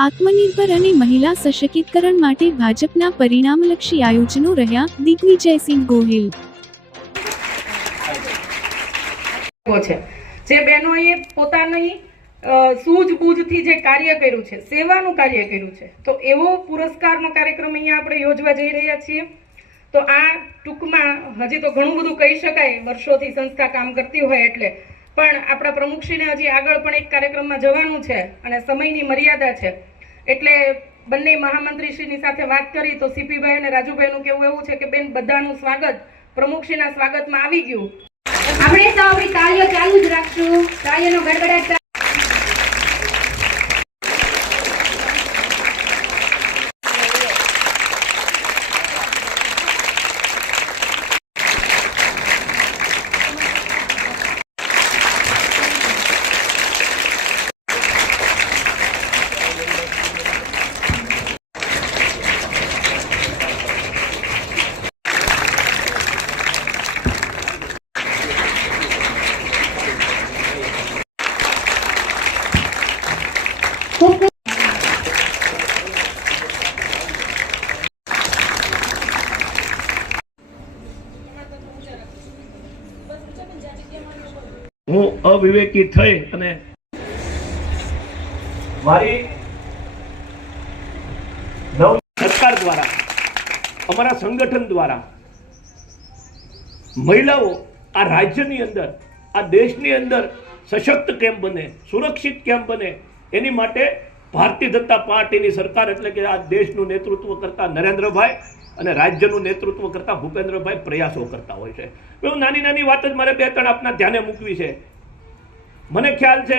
આત્મનિર્ભર અને મહિલા સશક્તિકરણ માટે ભાજપના પરિણામલક્ષી આયોજનો રહ્યા દિગ્વિજયસિંહ ગોહિલ। જે બહેનોએ પોતાની સૂઝબૂઝથી જે કાર્ય કર્યું છે, સેવાનું કાર્ય કર્યું છે, તો એવો પુરસ્કારનો કાર્યક્રમ અહીંયા આપણે યોજવા જઈ રહ્યા છીએ। તો આ ટૂંકમાં હજી તો ઘણું બધું કહી શકાય, વર્ષોથી સંસ્થા કામ કરતી હોય એટલે, પણ આપણા પ્રમુખશ્રીને હજી આગળ પણ એક કાર્યક્રમમાં જવાનું છે અને સમયની મર્યાદા છે, એટલે બંને મહામંત્રીશ્રીની સાથે વાત કરી તો સીપીભાઈ અને રાજુભાઈનું કહેવું એવું છે કે બેન, બધાનું સ્વાગત પ્રમુખશ્રીના સ્વાગતમાં આવી ગયું। આપણે તો આપણી કાર્ય ચાલુ જ રાખશું, કાર્યનો ગડગડાટ હું અવિવેકી થઈ અને મારી સરકાર દ્વારા, અમારા સંગઠન દ્વારા મહિલાઓ આ રાજ્યની અંદર, આ દેશની અંદર સશક્ત કેમ બને, સુરક્ષિત કેમ બને, એની માટે ભારતીય જનતા પાર્ટીની સરકાર એટલે કે આ દેશનું નેતૃત્વ કરતા નરેન્દ્રભાઈ અને રાજ્યનું નેતૃત્વ કરતા ભૂપેન્દ્રભાઈ પ્રયાસો કરતા હોય છે। એવું નાની નાની વાત જ મારે બે ત્રણ આપના ધ્યાને મૂકવી છે। મને ખ્યાલ છે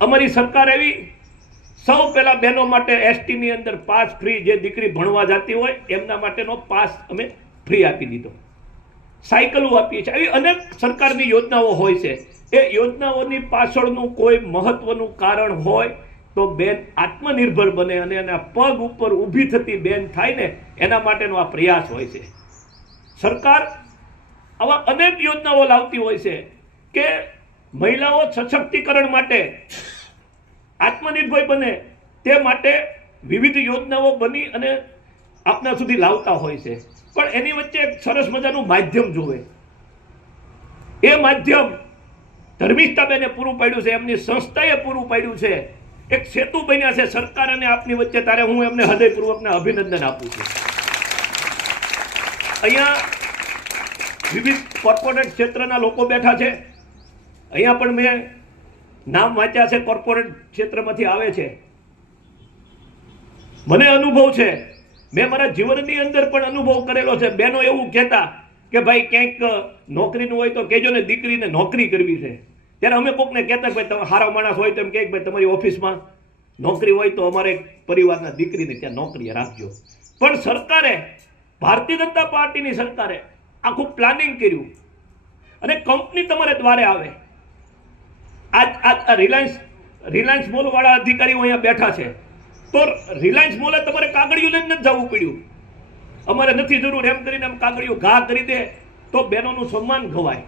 અમારી સરકાર એવી સૌ પહેલા બહેનો માટે એસટી ની અંદર પાસ ફ્રી, જે દીકરી ભણવા જતી હોય એમના માટેનો પાસ અમે ફ્રી આપી દીધો, સાયકલો આપીએ છીએ। આવી અનેક સરકારની યોજનાઓ હોય છે। એ યોજનાઓની પાછળનું કોઈ મહત્વનું કારણ હોય તો બેન આત્મનિર્ભર બને અને એના પગ ઉપર ઊભી થતી બેન થાય ને, એના માટેનો આ પ્રયાસ હોય છે। સરકાર આવા અનેક યોજનાઓ લાવતી હોય છે કે મહિલાઓ સશક્તિકરણ માટે, આત્મનિર્ભર બને તે માટે વિવિધ યોજનાઓ બની અને આપના સુધી લાવતા હોય છે, પણ એની વચ્ચે એક સરસ મજાનું માધ્યમ જોવે। એ માધ્યમ ધર્મિષ્ઠાબેને પૂરું પાડ્યું છે, એમની સંસ્થાએ પૂરું પાડ્યું છે, એક સેતુ બન્યા છે સરકાર અને આપની વચ્ચે। ત્યારે હું એમને હૃદયપૂર્વકના અભિનંદન આપું છું। અહીંયા વિવિધ કોર્પોરેટ ક્ષેત્રના લોકો બેઠા છે, અહીંયા પણ મેં નામ વાંચ્યા છે, કોર્પોરેટ ક્ષેત્રમાંથી આવે છે। મને અનુભવ છે, મેં મારા જીવનની અંદર પણ અનુભવ કરેલો છે। બહેનો એવું કહેતા કે ભાઈ ક્યાંક નોકરીનું હોય તો કહેજો ને, દીકરીને નોકરી કરવી છે। ત્યારે અમે કોકને કહેતા કે ભાઈ તમે સારા માણસ હોય તો એમ કે ભાઈ તમારી ઓફિસમાં નોકરી હોય તો અમારે પરિવારના દીકરીને ત્યાં નોકરી રાખજો। પણ સરકારે, ભારતીય જનતા પાર્ટીની સરકારે આખું પ્લાનિંગ કર્યું અને કંપની તમારે દ્વારે આવે। આજ રિલાયન્સ મોલ વાળા અધિકારીઓ અહીંયા બેઠા છે, તો રિલાયન્સ મોલે તમારે કાગળિયું લઈને નથી જવું પડ્યું, અમારે નથી જરૂર એમ કરીને એમ કાગળિયું ઘા કરી દે તો બહેનોનું સન્માન ગવાય।